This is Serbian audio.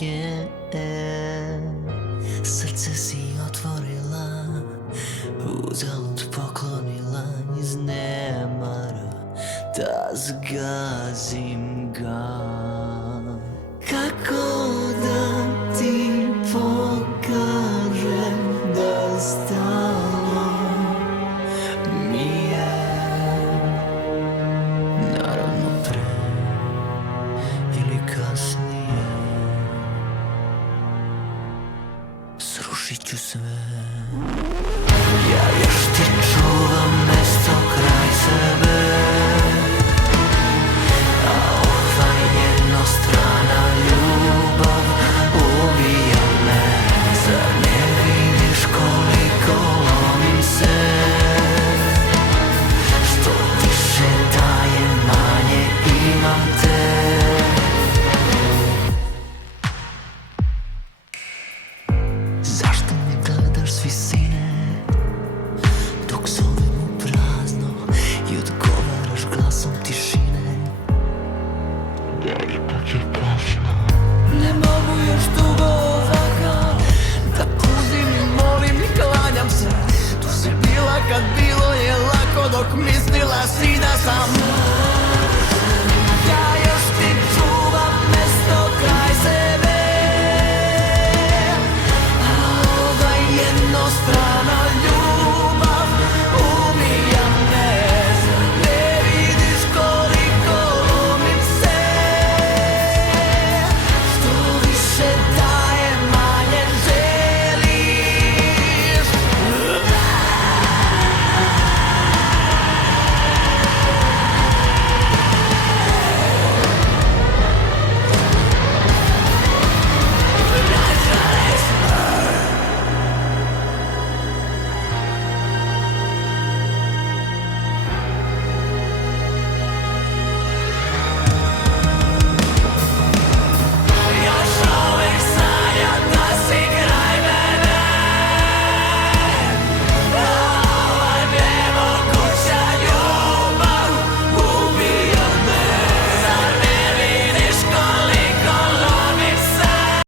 je. Srce si otvorila, uzalud poklonila iz nemara da zgazim ga. Kako da ti pokažem da stalo mi je, naravno pre ili kasnije srušit ću sve. Ja još ti čuvam mesto kraj sebe,